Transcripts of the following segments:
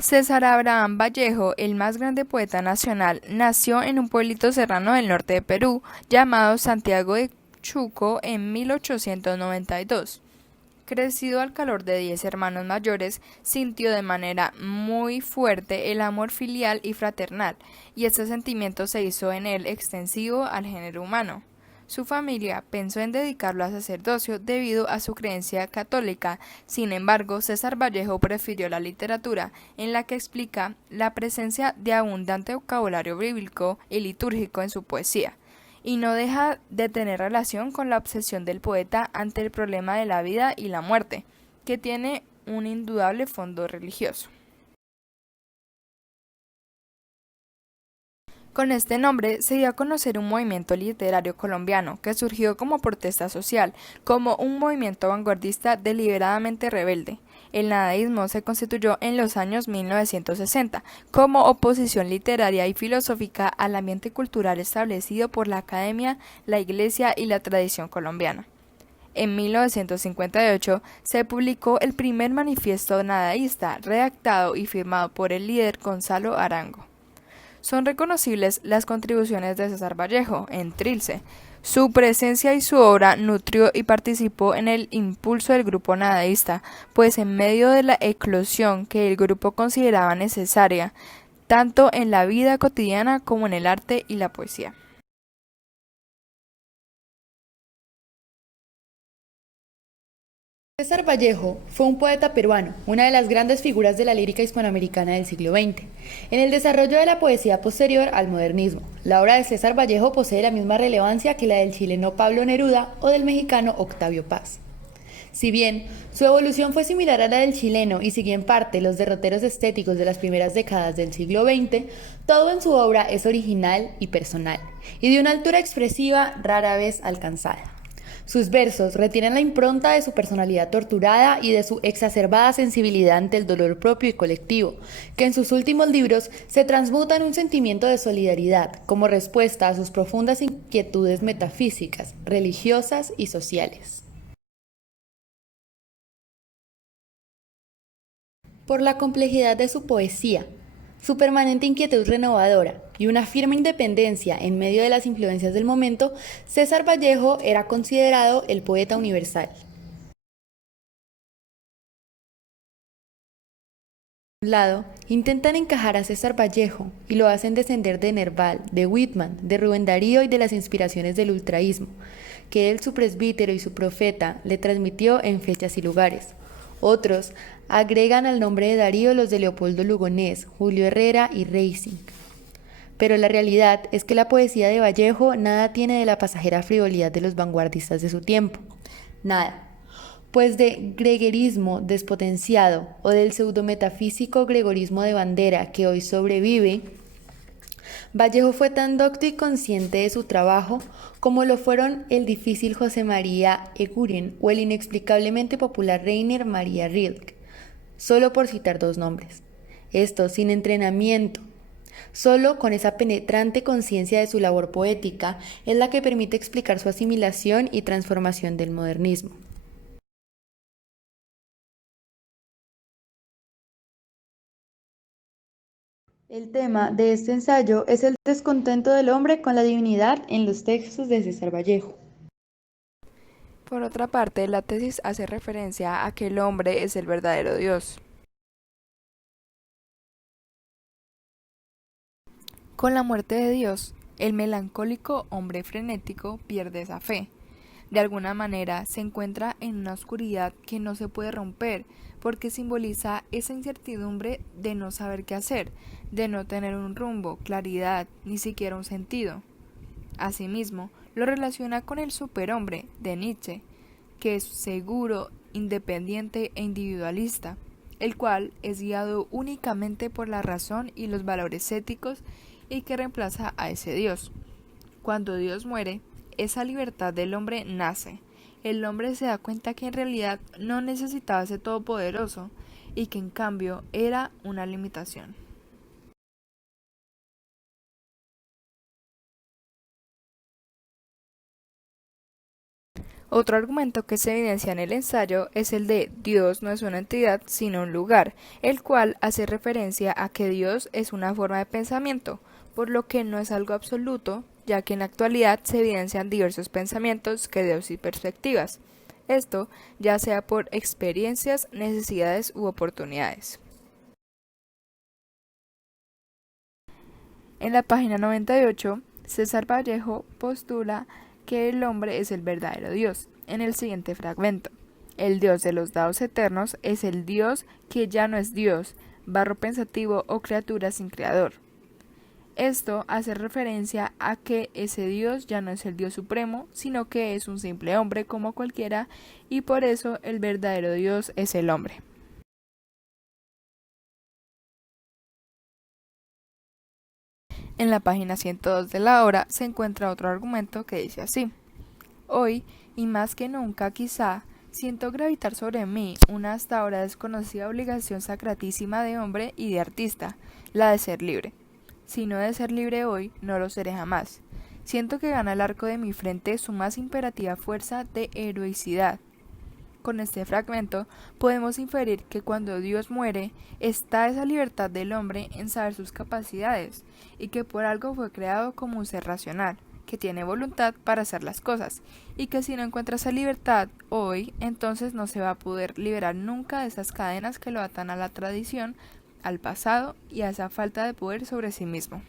César Abraham Vallejo, el más grande poeta nacional, nació en un pueblito serrano del norte de Perú llamado Santiago de Chuco en 1892. Crecido al calor de 10 hermanos mayores, sintió de manera muy fuerte el amor filial y fraternal, y este sentimiento se hizo en él extensivo al género humano. Su familia pensó en dedicarlo al sacerdocio debido a su creencia católica. Sin embargo, César Vallejo prefirió la literatura, en la que explica la presencia de abundante vocabulario bíblico y litúrgico en su poesía, y no deja de tener relación con la obsesión del poeta ante el problema de la vida y la muerte, que tiene un indudable fondo religioso. Con este nombre se dio a conocer un movimiento literario colombiano que surgió como protesta social, como un movimiento vanguardista deliberadamente rebelde. El nadaísmo se constituyó en los años 1960 como oposición literaria y filosófica al ambiente cultural establecido por la academia, la iglesia y la tradición colombiana. En 1958 se publicó el primer manifiesto nadaísta redactado y firmado por el líder Gonzalo Arango. Son reconocibles las contribuciones de César Vallejo en Trilce. Su presencia y su obra nutrió y participó en el impulso del grupo nadaísta, pues en medio de la eclosión que el grupo consideraba necesaria, tanto en la vida cotidiana como en el arte y la poesía. César Vallejo fue un poeta peruano, una de las grandes figuras de la lírica hispanoamericana del siglo XX. En el desarrollo de la poesía posterior al modernismo, la obra de César Vallejo posee la misma relevancia que la del chileno Pablo Neruda o del mexicano Octavio Paz. Si bien su evolución fue similar a la del chileno y siguió en parte los derroteros estéticos de las primeras décadas del siglo XX, todo en su obra es original y personal, y de una altura expresiva rara vez alcanzada. Sus versos retienen la impronta de su personalidad torturada y de su exacerbada sensibilidad ante el dolor propio y colectivo, que en sus últimos libros se transmuta en un sentimiento de solidaridad como respuesta a sus profundas inquietudes metafísicas, religiosas y sociales. Por la complejidad de su poesía, su permanente inquietud renovadora y una firme independencia en medio de las influencias del momento, César Vallejo era considerado el poeta universal. Por un lado, intentan encajar a César Vallejo y lo hacen descender de Nerval, de Whitman, de Rubén Darío y de las inspiraciones del ultraísmo, que él, su presbítero y su profeta, le transmitió en fechas y lugares. Otros agregan al nombre de Darío los de Leopoldo Lugones, Julio Herrera y Racing. Pero la realidad es que la poesía de Vallejo nada tiene de la pasajera frivolidad de los vanguardistas de su tiempo. Nada. Pues de greguerismo despotenciado o del pseudometafísico gregorismo de bandera que hoy sobrevive, Vallejo fue tan docto y consciente de su trabajo como lo fueron el difícil José María Eguren o el inexplicablemente popular Rainer Maria Rilke, solo por citar dos nombres. Esto sin entrenamiento, solo con esa penetrante conciencia de su labor poética es la que permite explicar su asimilación y transformación del modernismo. El tema de este ensayo es el descontento del hombre con la divinidad en los textos de César Vallejo. Por otra parte, la tesis hace referencia a que el hombre es el verdadero Dios. Con la muerte de Dios, el melancólico hombre frenético pierde esa fe. De alguna manera se encuentra en una oscuridad que no se puede romper porque simboliza esa incertidumbre de no saber qué hacer, de no tener un rumbo, claridad, ni siquiera un sentido. Asimismo, lo relaciona con el superhombre de Nietzsche, que es seguro, independiente e individualista, el cual es guiado únicamente por la razón y los valores éticos y que reemplaza a ese Dios. Cuando Dios muere, esa libertad del hombre nace. El hombre se da cuenta que en realidad no necesitaba ese todopoderoso y que en cambio era una limitación. Otro argumento que se evidencia en el ensayo es el de Dios no es una entidad sino un lugar, el cual hace referencia a que Dios es una forma de pensamiento, por lo que no es algo absoluto, ya que en la actualidad se evidencian diversos pensamientos, credos y perspectivas. Esto ya sea por experiencias, necesidades u oportunidades. En la página 98, César Vallejo postula que el hombre es el verdadero Dios. En el siguiente fragmento, el Dios de los dados eternos es el Dios que ya no es Dios, barro pensativo o criatura sin creador. Esto hace referencia a que ese Dios ya no es el Dios supremo, sino que es un simple hombre como cualquiera, y por eso el verdadero Dios es el hombre. En la página 102 de la obra se encuentra otro argumento que dice así: hoy, y más que nunca quizá, siento gravitar sobre mí una hasta ahora desconocida obligación sacratísima de hombre y de artista, la de ser libre. Si no he de ser libre hoy, no lo seré jamás. Siento que gana al arco de mi frente su más imperativa fuerza de heroicidad. Con este fragmento podemos inferir que cuando Dios muere, está esa libertad del hombre en saber sus capacidades, y que por algo fue creado como un ser racional, que tiene voluntad para hacer las cosas, y que si no encuentra esa libertad hoy, entonces no se va a poder liberar nunca de esas cadenas que lo atan a la tradición, al pasado y a esa falta de poder sobre sí mismo.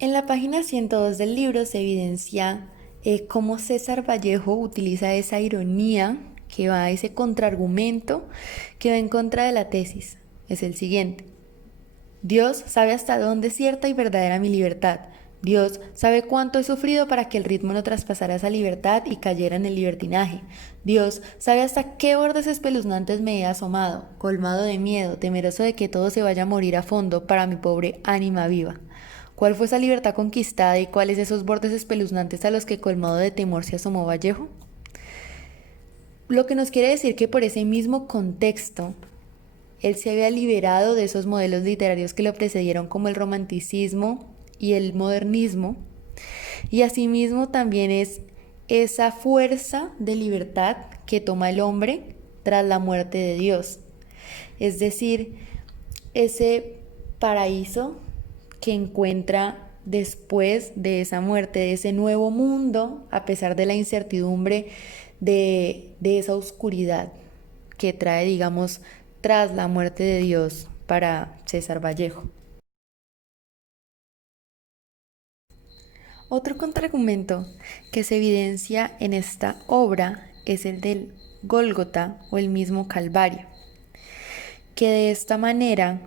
En la página 102 del libro se evidencia cómo César Vallejo utiliza esa ironía que va a ese contraargumento que va en contra de la tesis. Es el siguiente. Dios sabe hasta dónde es cierta y verdadera mi libertad. Dios sabe cuánto he sufrido para que el ritmo no traspasara esa libertad y cayera en el libertinaje. Dios sabe hasta qué bordes espeluznantes me he asomado, colmado de miedo, temeroso de que todo se vaya a morir a fondo para mi pobre ánima viva. ¿Cuál fue esa libertad conquistada y cuáles esos bordes espeluznantes a los que colmado de temor se asomó Vallejo? Lo que nos quiere decir que por ese mismo contexto, él se había liberado de esos modelos literarios que lo precedieron como el romanticismo y el modernismo, y asimismo también es esa fuerza de libertad que toma el hombre tras la muerte de Dios. Es decir, ese paraíso que encuentra después de esa muerte, de ese nuevo mundo, a pesar de la incertidumbre de esa oscuridad que trae, digamos, tras la muerte de Dios para César Vallejo. Otro contraargumento que se evidencia en esta obra es el del Gólgota o el mismo Calvario, que de esta manera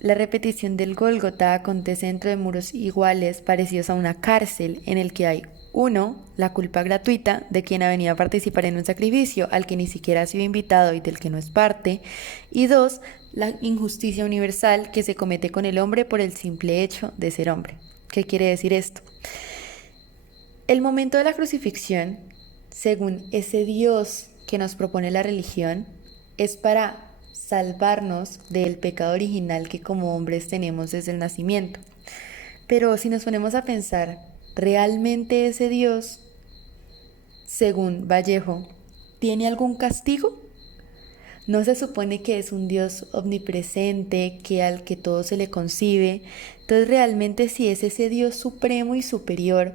la repetición del Gólgota acontece dentro de muros iguales parecidos a una cárcel en el que hay uno, la culpa gratuita de quien ha venido a participar en un sacrificio al que ni siquiera ha sido invitado y del que no es parte, y dos, la injusticia universal que se comete con el hombre por el simple hecho de ser hombre. ¿Qué quiere decir esto? El momento de la crucifixión, según ese Dios que nos propone la religión, es para salvarnos del pecado original que como hombres tenemos desde el nacimiento. Pero si nos ponemos a pensar, ¿realmente ese Dios, según Vallejo, tiene algún castigo? ¿No se supone que es un Dios omnipresente, que al que todo se le concibe? Entonces realmente si es ese Dios supremo y superior,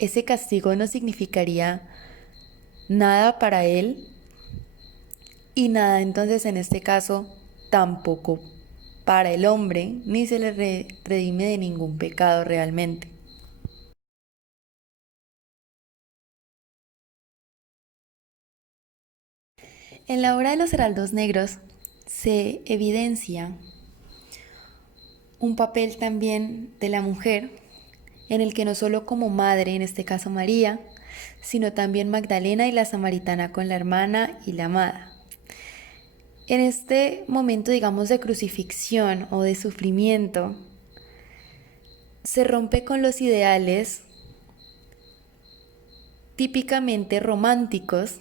ese castigo no significaría nada para él y nada entonces en este caso tampoco para el hombre, ni se le redime de ningún pecado realmente. En la obra de los heraldos negros se evidencia un papel también de la mujer en el que no solo como madre, en este caso María, sino también Magdalena y la samaritana con la hermana y la amada. En este momento, digamos, de crucifixión o de sufrimiento, se rompe con los ideales típicamente románticos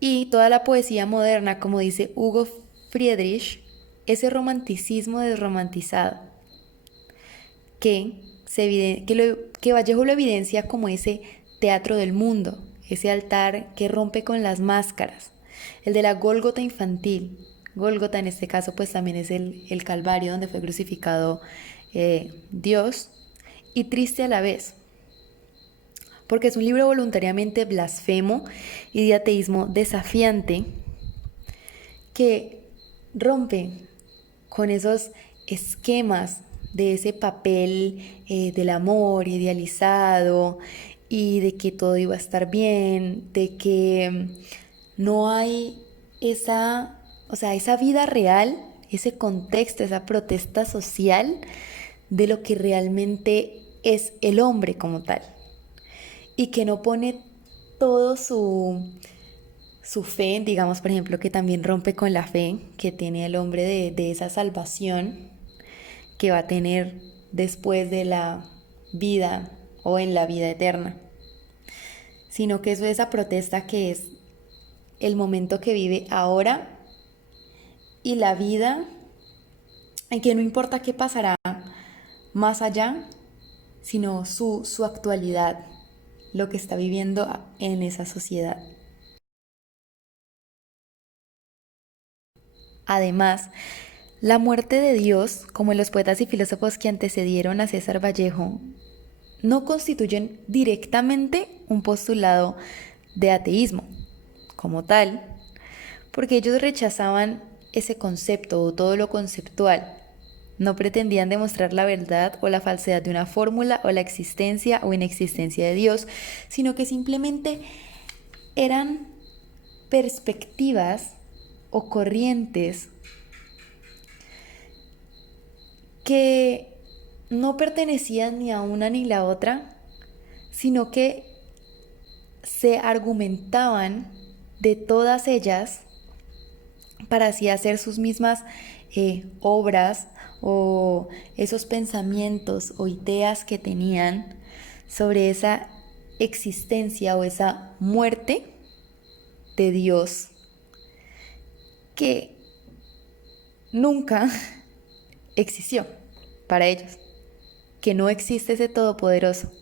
Y toda la poesía moderna, como dice Hugo Friedrich, ese romanticismo desromantizado, que Vallejo lo evidencia como ese teatro del mundo, ese altar que rompe con las máscaras, el de la Gólgota infantil. Gólgota en este caso pues también es el Calvario donde fue crucificado Dios, y triste a la vez, porque es un libro voluntariamente blasfemo y de ateísmo desafiante que rompe con esos esquemas de ese papel del amor idealizado y de que todo iba a estar bien, de que no hay esa vida real, ese contexto, esa protesta social de lo que realmente es el hombre como tal. Y que no pone todo su fe, digamos, por ejemplo, que también rompe con la fe que tiene el hombre de esa salvación que va a tener después de la vida o en la vida eterna, sino que eso es esa protesta que es el momento que vive ahora y la vida en que no importa qué pasará más allá, sino su actualidad, lo que está viviendo en esa sociedad. Además, la muerte de Dios, como los poetas y filósofos que antecedieron a César Vallejo, no constituyen directamente un postulado de ateísmo como tal, porque ellos rechazaban ese concepto o todo lo conceptual. No pretendían demostrar la verdad o la falsedad de una fórmula o la existencia o inexistencia de Dios, sino que simplemente eran perspectivas o corrientes que no pertenecían ni a una ni la otra, sino que se argumentaban de todas ellas para así hacer sus mismas obras o esos pensamientos o ideas que tenían sobre esa existencia o esa muerte de Dios que nunca existió para ellos, que no existe ese todopoderoso,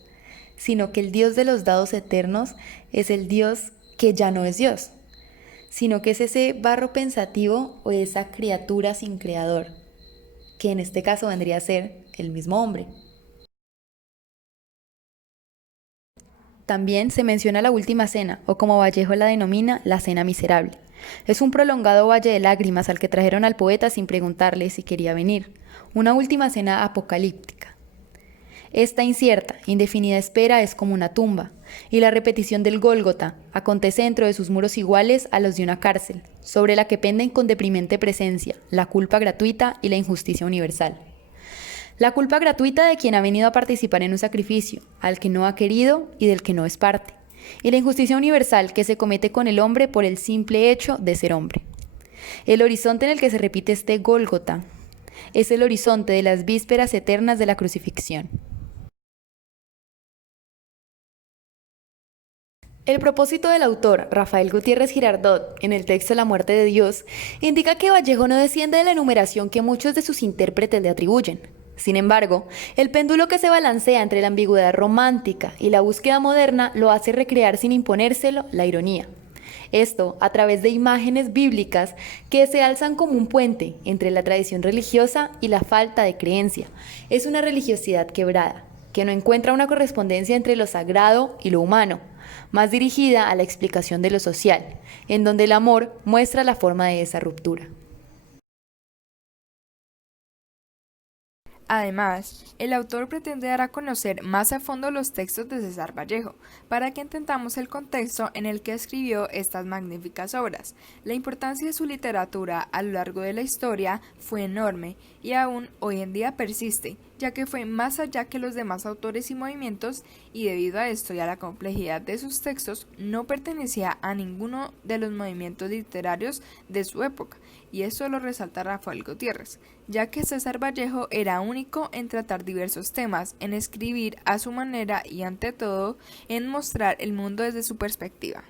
sino que el Dios de los dados eternos es el Dios que ya no es Dios, sino que es ese barro pensativo o esa criatura sin creador, que en este caso vendría a ser el mismo hombre. También se menciona la última cena, o como Vallejo la denomina, la cena miserable. Es un prolongado valle de lágrimas al que trajeron al poeta sin preguntarle si quería venir, una última cena apocalíptica. Esta incierta, indefinida espera es como una tumba, y la repetición del Gólgota acontece dentro de sus muros iguales a los de una cárcel, sobre la que penden con deprimente presencia la culpa gratuita y la injusticia universal. La culpa gratuita de quien ha venido a participar en un sacrificio, al que no ha querido y del que no es parte, y la injusticia universal que se comete con el hombre por el simple hecho de ser hombre. El horizonte en el que se repite este Gólgota es el horizonte de las vísperas eternas de la crucifixión. El propósito del autor, Rafael Gutiérrez Girardot, en el texto La muerte de Dios, indica que Vallejo no desciende de la enumeración que muchos de sus intérpretes le atribuyen. Sin embargo, el péndulo que se balancea entre la ambigüedad romántica y la búsqueda moderna lo hace recrear sin imponérselo la ironía. Esto a través de imágenes bíblicas que se alzan como un puente entre la tradición religiosa y la falta de creencia. Es una religiosidad quebrada, que no encuentra una correspondencia entre lo sagrado y lo humano, más dirigida a la explicación de lo social, en donde el amor muestra la forma de esa ruptura. Además, el autor pretende dar a conocer más a fondo los textos de César Vallejo, para que entendamos el contexto en el que escribió estas magníficas obras. La importancia de su literatura a lo largo de la historia fue enorme y aún hoy en día persiste, ya que fue más allá que los demás autores y movimientos, y debido a esto y a la complejidad de sus textos, no pertenecía a ninguno de los movimientos literarios de su época, y eso lo resalta Rafael Gutiérrez, ya que César Vallejo era único en tratar diversos temas, en escribir a su manera y ante todo en mostrar el mundo desde su perspectiva.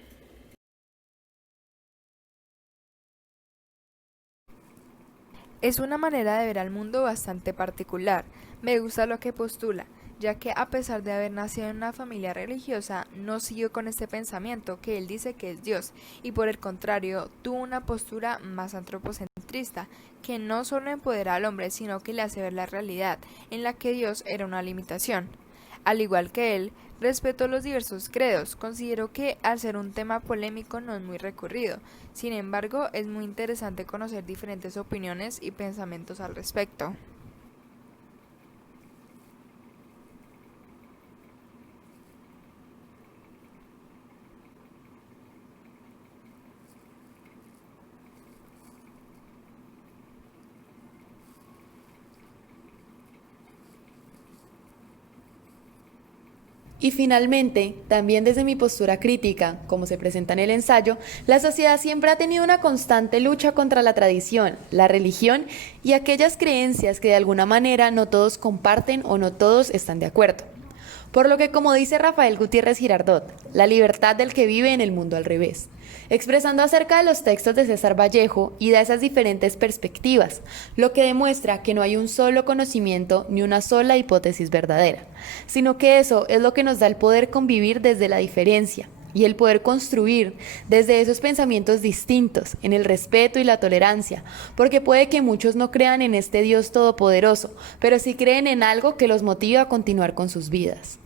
Es una manera de ver al mundo bastante particular. Me gusta lo que postula, ya que a pesar de haber nacido en una familia religiosa, no siguió con este pensamiento que él dice que es Dios, y por el contrario, tuvo una postura más antropocentrista, que no solo empodera al hombre, sino que le hace ver la realidad, en la que Dios era una limitación. Al igual que él, respetó los diversos credos, considero que al ser un tema polémico no es muy recurrido, sin embargo es muy interesante conocer diferentes opiniones y pensamientos al respecto. Y finalmente, también desde mi postura crítica, como se presenta en el ensayo, la sociedad siempre ha tenido una constante lucha contra la tradición, la religión y aquellas creencias que de alguna manera no todos comparten o no todos están de acuerdo. Por lo que, como dice Rafael Gutiérrez Girardot, la libertad del que vive en el mundo al revés, expresando acerca de los textos de César Vallejo y da esas diferentes perspectivas, lo que demuestra que no hay un solo conocimiento ni una sola hipótesis verdadera, sino que eso es lo que nos da el poder convivir desde la diferencia y el poder construir desde esos pensamientos distintos, en el respeto y la tolerancia, porque puede que muchos no crean en este Dios todopoderoso, pero sí creen en algo que los motiva a continuar con sus vidas.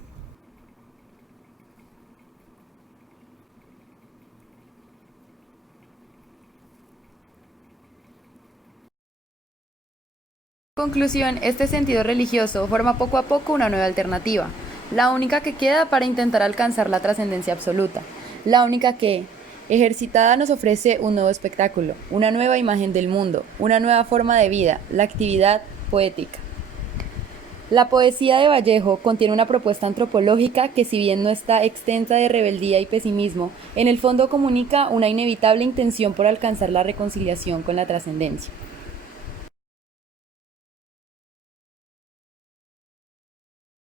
En conclusión, este sentido religioso forma poco a poco una nueva alternativa, la única que queda para intentar alcanzar la trascendencia absoluta, la única que, ejercitada, nos ofrece un nuevo espectáculo, una nueva imagen del mundo, una nueva forma de vida, la actividad poética. La poesía de Vallejo contiene una propuesta antropológica que, si bien no está extensa de rebeldía y pesimismo, en el fondo comunica una inevitable intención por alcanzar la reconciliación con la trascendencia.